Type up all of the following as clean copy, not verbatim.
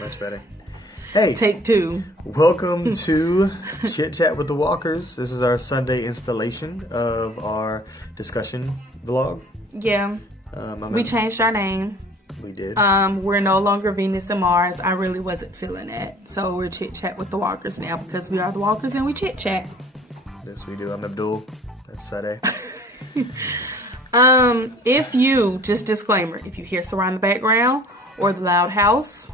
Much better. Hey. Take two. Welcome to Chit Chat with the Walkers. This is our Sunday installation of our discussion vlog. Yeah. We changed our name. We did. We're no longer Venus and Mars. I really wasn't feeling it. So we're Chit Chat with the Walkers now because we are the Walkers and we chit chat. Yes, we do. I'm Abdul. That's Sade. If you, just disclaimer, if you hear surround the background or the loud house,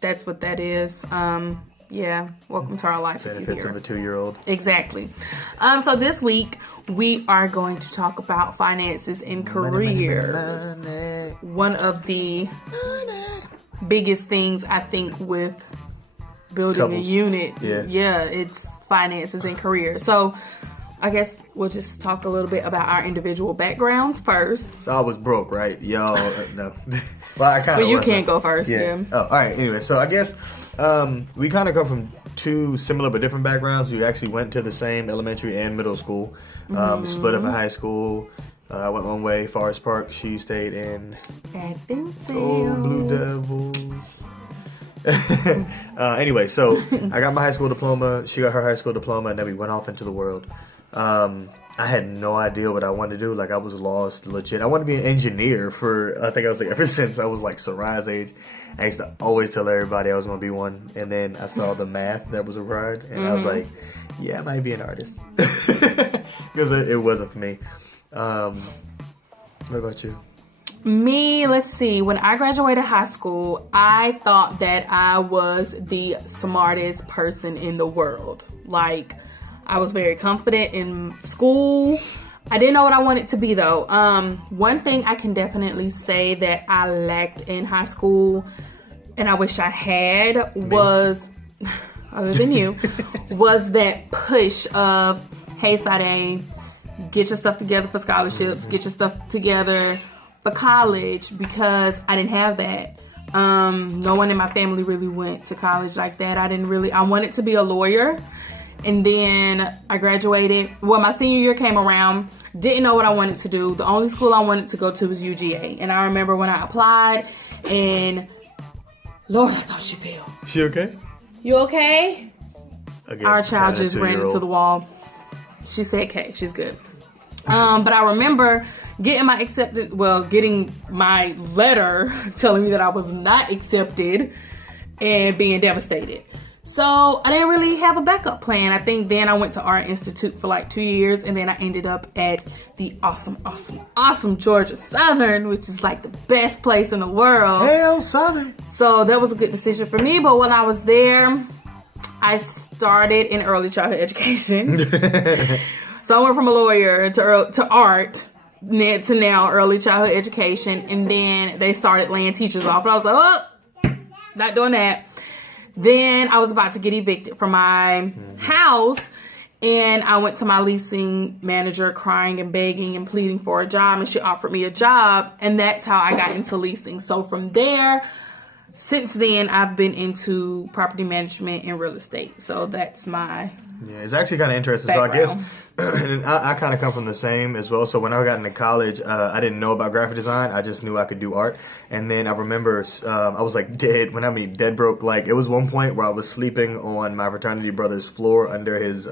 that's what that is. Yeah, welcome to our life. Benefits of a 2-year-old. Exactly. So this week we are going to talk about finances and careers. Money. One of the biggest things I think with building Couples. a unit, yeah, it's finances and careers. So I guess we'll just talk a little bit about our individual backgrounds first. So I was broke, right? Y'all, no. Well, I kind of But you can't go first, yeah. Oh, all right. Anyway, so I guess we kind of come from two similar but different backgrounds. We actually went to the same elementary and middle school. Split up in high school. I went one way, Forest Park. She stayed in Blue Devils. Anyway, so I got my high school diploma. She got her high school diploma, and then we went off into the world. I had no idea what I wanted to do. Like, I was lost, legit. I wanted to be an engineer I think I was like, ever since I was like Sarai's age. I used to always tell everybody I was going to be one. And then I saw the math that was required. And I was like, yeah, I might be an artist. Because it wasn't for me. What about you? Me, let's see. When I graduated high school, I thought that I was the smartest person in the world. Like, I was very confident in school. I didn't know what I wanted to be, though. One thing I can definitely say that I lacked in high school, and I wish I had, was, other than you, was that push of, hey, Sade, get your stuff together for scholarships, get your stuff together for college, because I didn't have that. No one in my family really went to college like that. I wanted to be a lawyer. And then I graduated. Well, my senior year came around. Didn't know what I wanted to do. The only school I wanted to go to was UGA. And I remember when I applied, and Lord, I thought she failed. She okay? You okay? Again, our child just ran into the wall. She said, "Okay, she's good." But I remember getting my letter telling me that I was not accepted and being devastated. So I didn't really have a backup plan. I think then I went to Art Institute for like 2 years, and then I ended up at the awesome Georgia Southern, which is like the best place in the world. Hell, Southern. So that was a good decision for me. But when I was there, I started in early childhood education. So I went from a lawyer to art to now early childhood education, and then they started laying teachers off. And I was like, oh, not doing that. Then I was about to get evicted from my house, and I went to my leasing manager crying and begging and pleading for a job, and she offered me a job, and that's how I got into leasing. So from there, since then, I've been into property management and real estate. So that's my it's actually kind of interesting. background. So I guess I kind of come from the same as well. So when I got into college, I didn't know about graphic design. I just knew I could do art. And then I remember I was like dead broke. Like, it was one point where I was sleeping on my fraternity brother's floor under his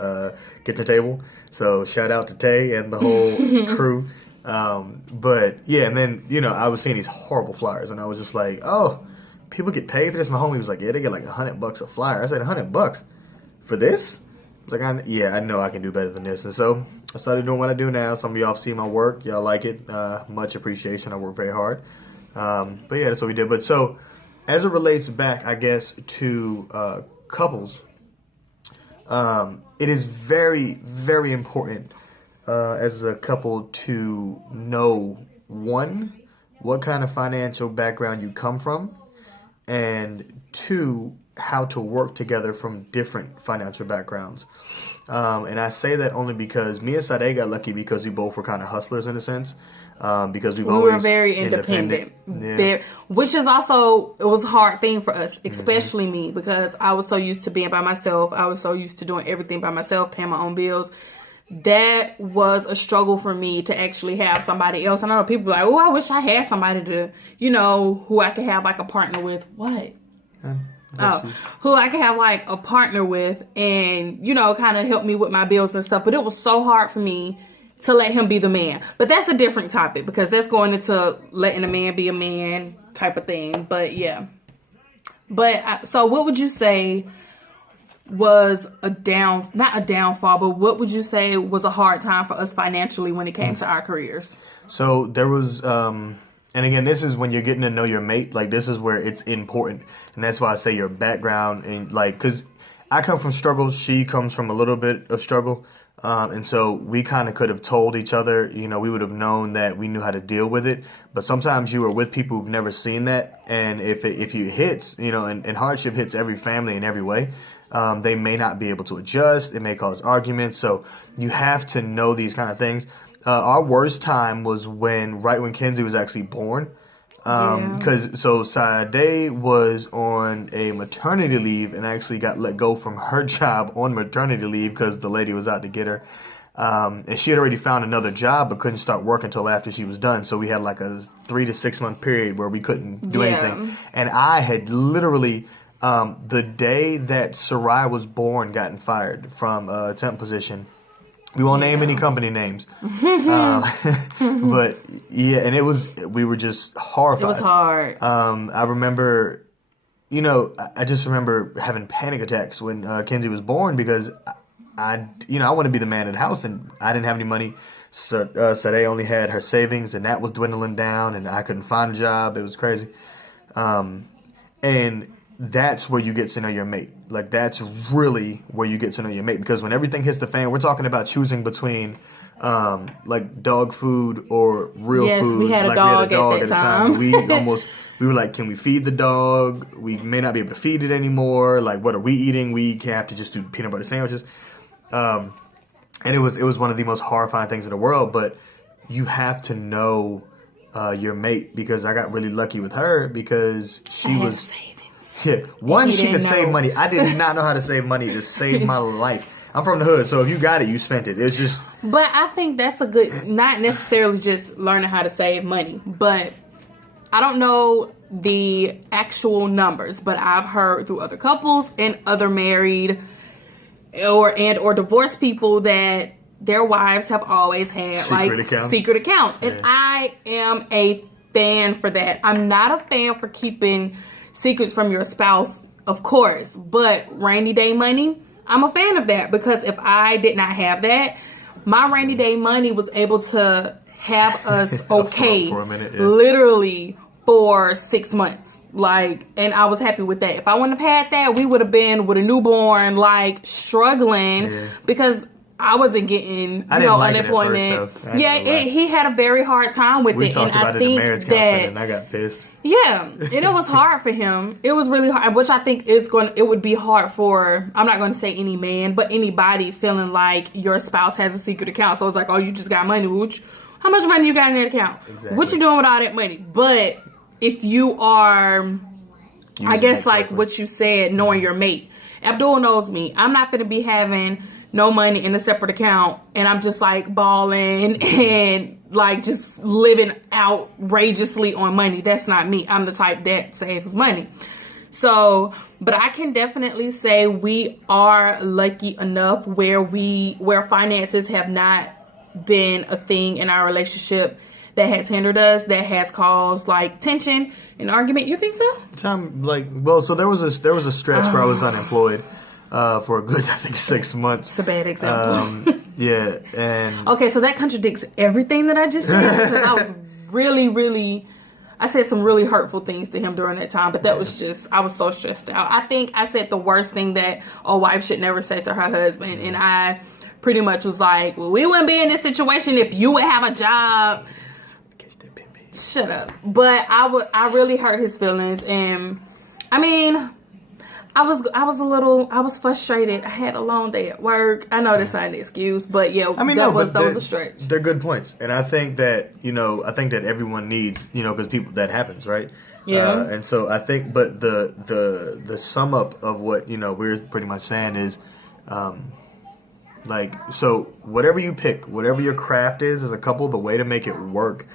kitchen table. So shout out to Tay and the whole crew. But yeah, and then, I was seeing these horrible flyers, and I was just like, oh, people get paid for this? My homie was like, yeah, they get like $100 a flyer. I said, $100 for this? I was like, I know I can do better than this. And so I started doing what I do now. Some of y'all see my work. Y'all like it. Much appreciation. I work very hard. But yeah, that's what we did. But so as it relates back, I guess, to couples, it is very, very important as a couple to know, one, what kind of financial background you come from, and two, how to work together from different financial backgrounds. And I say that only because me and Sade got lucky because we both were kind of hustlers in a sense. Because we were very independent. Which is also, it was a hard thing for us, especially me, because I was so used to being by myself. I was so used to doing everything by myself, paying my own bills. That was a struggle for me to actually have somebody else. And I know people are like, oh, I wish I had somebody to, who I could have like a partner with. What? Oh, who I could have like a partner with and, you know, kind of help me with my bills and stuff. But it was so hard for me to let him be the man. But that's a different topic because that's going into letting a man be a man type of thing. But yeah. But so what would you say was not a downfall, but what would you say was a hard time for us financially when it came to our careers? So there was, and again, this is when you're getting to know your mate. Like, this is where it's important. And that's why I say your background and like, cause I come from struggle. She comes from a little bit of struggle. And so we kind of could have told each other, you know, we would have known that we knew how to deal with it. But sometimes you are with people who've never seen that. And if you hits, you know, and hardship hits every family in every way, they may not be able to adjust. It may cause arguments. So you have to know these kind of things. Our worst time was right when Kenzie was actually born. So Sade was on a maternity leave and actually got let go from her job on maternity leave because the lady was out to get her. And she had already found another job but couldn't start work until after she was done. So we had like a 3 to 6 month period where we couldn't do anything. And I had literally, the day that Sarai was born, gotten fired from a temp position. We won't name any company names. But yeah, and we were just horrified. It was hard. I remember, you know, I just remember having panic attacks when Kenzie was born because I want to be the man in the house and I didn't have any money. So Sade only had her savings and that was dwindling down and I couldn't find a job. It was crazy. And that's where you get to know your mate. Like, that's really where you get to know your mate. Because when everything hits the fan, we're talking about choosing between, like, dog food or real food. Yes, we had a dog at that time. We were like, can we feed the dog? We may not be able to feed it anymore. Like, what are we eating? We have to just do peanut butter sandwiches. And it was one of the most horrifying things in the world. But you have to know your mate, because I got really lucky with her because she was... Yeah. One, she could save money. I did not know how to save money to save my life. I'm from the hood, so if you got it, you spent it. It's just... But I think that's a good... Not necessarily just learning how to save money, but I don't know the actual numbers, but I've heard through other couples and other married or divorced people that their wives have always had secret accounts. And I am a fan for that. I'm not a fan for keeping secrets from your spouse, of course, but rainy day money, I'm a fan of that, because if I did not have that, my rainy day money was able to have us okay for a minute, literally for 6 months. Like, and I was happy with that. If I wouldn't have had that, we would have been with a newborn, like, struggling because I wasn't getting, unemployment. He had a very hard time with it. We talked about it in marriage counseling, and I got pissed. Yeah, and it was hard for him. It was really hard, which I think it would be hard for, I'm not going to say any man, but anybody feeling like your spouse has a secret account. So it's like, oh, you just got money. How much money you got in that account? Exactly. What you doing with all that money? But if you are, I guess, like what you said, knowing your mate. Abdul knows me. I'm not going to be having no money in a separate account and I'm just like balling and like just living outrageously on money. That's not me. I'm the type that saves money. So, but I can definitely say we are lucky enough where finances have not been a thing in our relationship that has hindered us, that has caused like tension and argument. You think so? So there was a stretch where I was unemployed. For a good, I think, 6 months. It's a bad example. Yeah, and... Okay, so that contradicts everything that I just said, because I was really... I said some really hurtful things to him during that time, but that was just... I was so stressed out. I think I said the worst thing that a wife should never say to her husband, and I pretty much was like, well, we wouldn't be in this situation if you would have a job. Shut up. But I really hurt his feelings, and... I mean... I was frustrated. I had a long day at work. I know that's not an excuse, but yeah, that was a stretch. They're good points. And I think that, everyone needs, because that happens, right? Yeah. And so I think, but the sum up of what, we're pretty much saying is, so whatever you pick, whatever your craft is as a couple, the way to make it work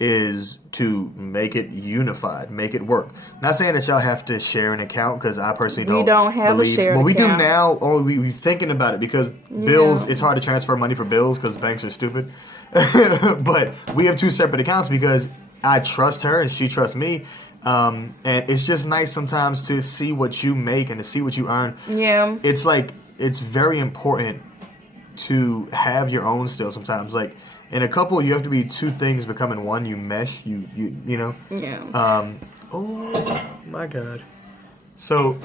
is to make it unified, make it work. Not saying that y'all have to share an account, because I personally don't. We don't have a shared Well, we do account. now, or we thinking about it, because bills, it's hard to transfer money for bills because banks are stupid. But we have 2 separate accounts because I trust her and she trusts me. And it's just nice sometimes to see what you make and to see what you earn. Yeah. It's like, it's very important to have your own still sometimes. Like, in a couple, you have to be 2 things becoming one. You mesh, you know? Yeah. Oh my God. So,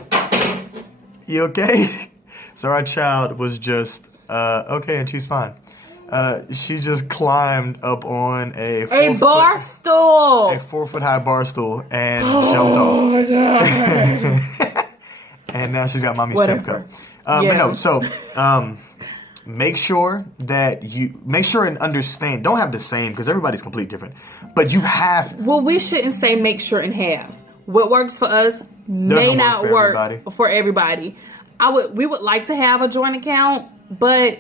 you okay? So our child was just, okay, and she's fine. She just climbed up on a bar stool. a 4-foot high bar stool and jumped Oh off. my God. And now she's got mommy's Whatever. pimp cup. But Yeah. no, so make sure and understand. Don't have the same, because everybody's completely different. But you have. Well, we shouldn't say make sure and have. What works for us may Doesn't not work for work everybody. for everybody. We would like to have a joint account, but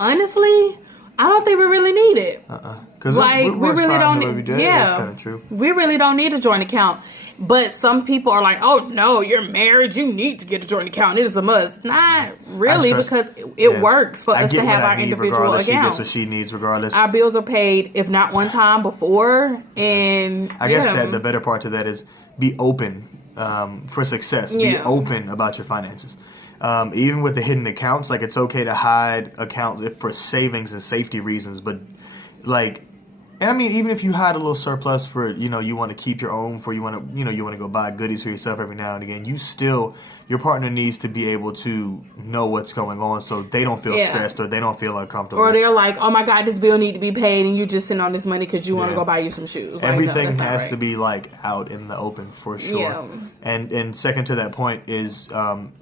honestly, I don't think we really need it. Because Like, we really don't need. Yeah, That's kind of true. we really don't need a joint account. But some people are like, "Oh no, you're married. You need to get a joint account. It is a must." Not really, because it works for I us to get have what I our need individual regardless. accounts. She gets what she needs regardless. Our bills are paid, if not one time before, and I guess that the better part to that is be open for success. Be Yeah. open about your finances. Even with the hidden accounts, like, it's okay to hide accounts for savings and safety reasons, but like, and I mean, even if you hide a little surplus for, you want to keep your own, for you want to go buy goodies for yourself every now and again, your partner needs to be able to know what's going on, so they don't feel stressed or they don't feel uncomfortable. or they're like, "Oh my God, this bill need to be paid," and you just sitting on this money because you want to go buy you some shoes. Like, no, Everything that's not has right. to be like out in the open for sure. Yeah. And second to that point is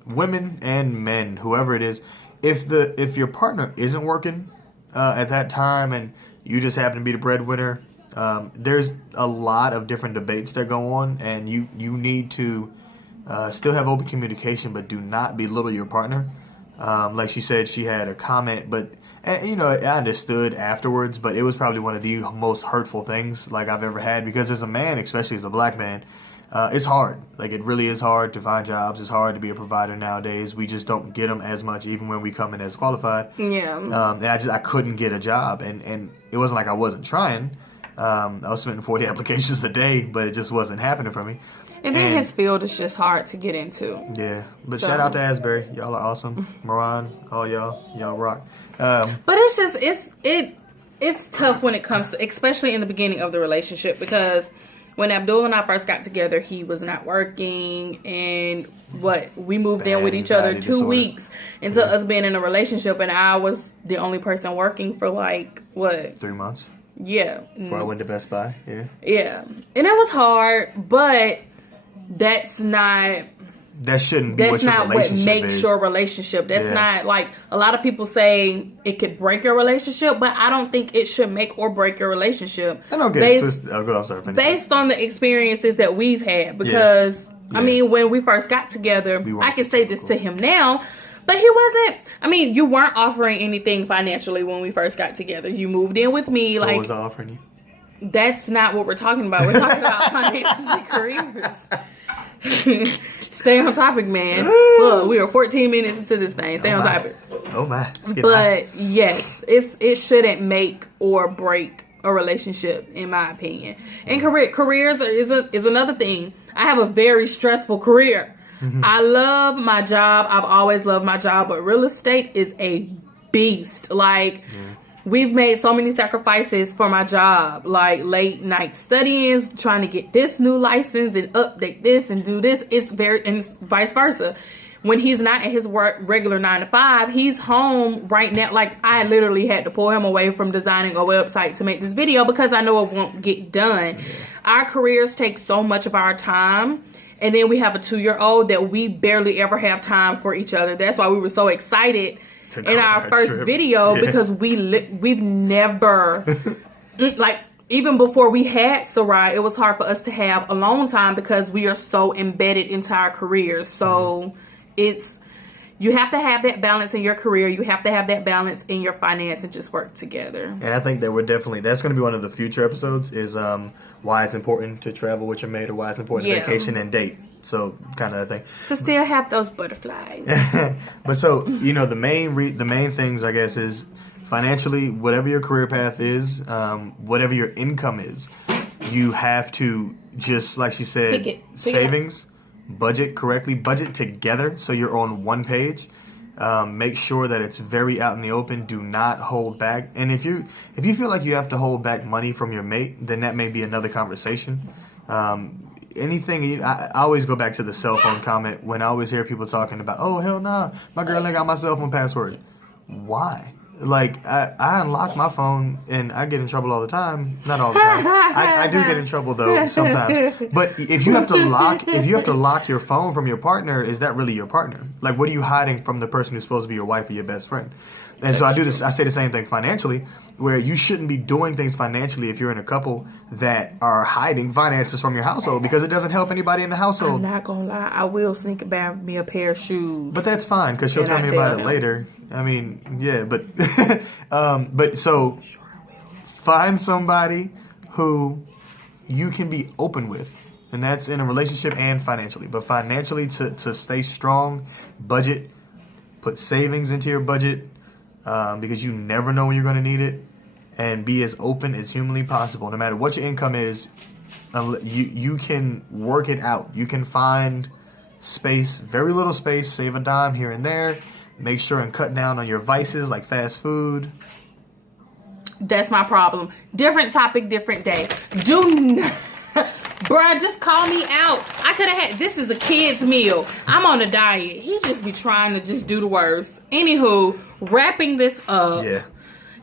women and men, whoever it is, if your partner isn't working at that time and you just happen to be the breadwinner, there's a lot of different debates that go on, and you need to still have open communication, but do not belittle your partner. Like she said, she had a comment, but I understood afterwards, but it was probably one of the most hurtful things like I've ever had, because as a man, especially as a black man, it's hard. Like, it really is hard to find jobs. It's hard to be a provider nowadays. We just don't get them as much, even when we come in as qualified. Yeah. And I couldn't get a job, and it wasn't like I wasn't trying. I was submitting 40 applications a day, but it just wasn't happening for me. And then his field is just hard to get into. Yeah, but So- shout out to Asbury. Y'all are awesome. Moran, all y'all rock. But it's just it's tough when it comes to, especially in the beginning of the relationship, because when Abdul and I first got together, he was not working, and we moved in with each other Anxiety 2 disorder. weeks into us being in a relationship, and I was the only person working for 3 months yeah. before I went to Best Buy. Yeah. Yeah. And it was hard, but that's not That shouldn't be what your what relationship makes is. your relationship. That's Yeah. not, like, a lot of people say it could break your relationship, but I don't think it should make or break your relationship. I don't get it twisted. Oh, go. I'm sorry. Finish. Based on the experiences that we've had, because I mean, when we first got together, I can say this to him now, but he wasn't. I mean, you weren't offering anything financially when we first got together. You moved in with me, So what like, was I offering you? that's not what we're talking about. We're talking about finances and careers. Stay on topic, man. Look, we are 14 minutes into this thing. Stay on topic. Oh my. Let's get high. But yes, it shouldn't make or break a relationship, in my opinion. And careers is another thing. I have a very stressful career. I love my job. I've always loved my job, but real estate is a beast. Like, we've made so many sacrifices for my job, like late night studying, trying to get this new license and update this and do this. And vice versa. When he's not at his regular 9 to 5, he's home right now. Like, I literally had to pull him away from designing a website to make this video because I know it won't get done. Our careers take so much of our time. And then we have a 2-year-old that we barely ever have time for each other. That's why we were so excited in our first video, because we've never, like, even before we had Sarai, it was hard for us to have alone time because we are so embedded into our careers. So it's you have to have that balance in your career. You have to have that balance in your finance and just work together. And I think that that's going to be one of the future episodes is why it's important to travel with your mate or why it's important to vacation and date. So kind of thing. To still have those butterflies. But so, the main things, I guess, is financially, whatever your career path is, whatever your income is, you have to just, like she said, savings, budget correctly, budget together so you're on one page. Make sure that it's very out in the open. Do not hold back. And if you feel like you have to hold back money from your mate, then that may be another conversation. Anything, I always go back to the cell phone comment when I always hear people talking about, oh, hell nah, my girl ain't got my cell phone password. Why? Like, I unlock my phone and I get in trouble all the time. Not all the time. I do get in trouble though sometimes. But if you have to lock your phone from your partner, is that really your partner? Like, what are you hiding from the person who's supposed to be your wife or your best friend? And so I say the same thing financially, where you shouldn't be doing things financially if you're in a couple that are hiding finances from your household because it doesn't help anybody in the household. I'm not gonna lie, I will sneak and buy me a pair of shoes. But that's fine because she'll tell me about it later. I mean, yeah, but so find somebody who you can be open with, and that's in a relationship and financially. But financially, to stay strong, budget, put savings into your budget. Because you never know when you're going to need it, and be as open as humanly possible. No matter what your income is, you can work it out. You can find space, very little space, save a dime here and there. Make sure and cut down on your vices like fast food. That's my problem. Different topic, different day. Bruh, just call me out. I could have had, this is a kid's meal. I'm on a diet. He just be trying to just do the worst. Anywho, wrapping this up. Yeah.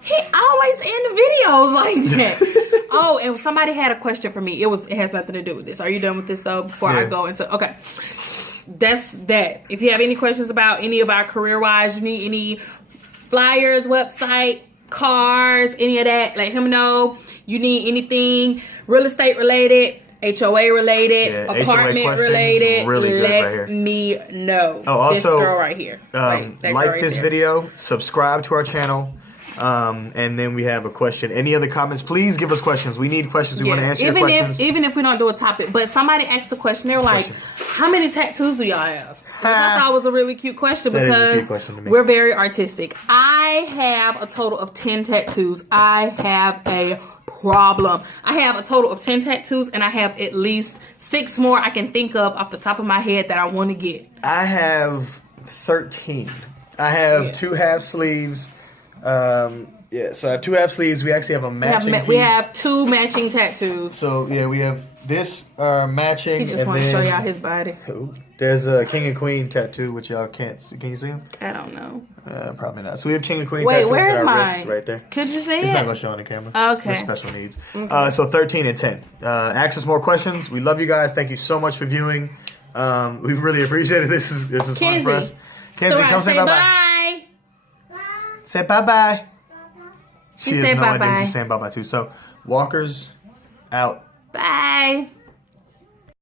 He always end videos like that. Oh, and somebody had a question for me. It has nothing to do with this. Are you done with this though? Before I go into, okay. That's that. If you have any questions about any of our career-wise, you need any flyers, website, cars, any of that, let him know. You need anything real estate related, HOA related, apartment related, really let me know. Oh, also, this girl right here. Like this video, subscribe to our channel, and then we have a question. Any other comments? Please give us questions. We need questions. We want to answer your questions. Even if we don't do a topic, but somebody asked a question. They were like, how many tattoos do y'all have? I thought it was a really cute question because we're very artistic. I have a total of 10 tattoos. I have a problem. I have a total of 10 tattoos and I have at least 6 more I can think of off the top of my head that I want to get. I have 13. I have 2 half sleeves. So I have 2 half sleeves. We actually have a matching piece. We have 2 matching tattoos. So yeah, we have this matching. He just wants to show y'all his body. There's a king and queen tattoo, which y'all can't see. Can you see him? I don't know. Probably not. So we have king and queen tattoos on our mine? wrist right there. Could you see it? It's not going to show on the camera. Okay. There's special needs. Okay. So 13 and 10. Ask us more questions. We love you guys. Thank you so much for viewing. We really appreciate it. This is fun for us. Kenzie, come say bye-bye. Bye. Say bye-bye. She said bye-bye. She's saying bye-bye too. So, Walkers out. Bye.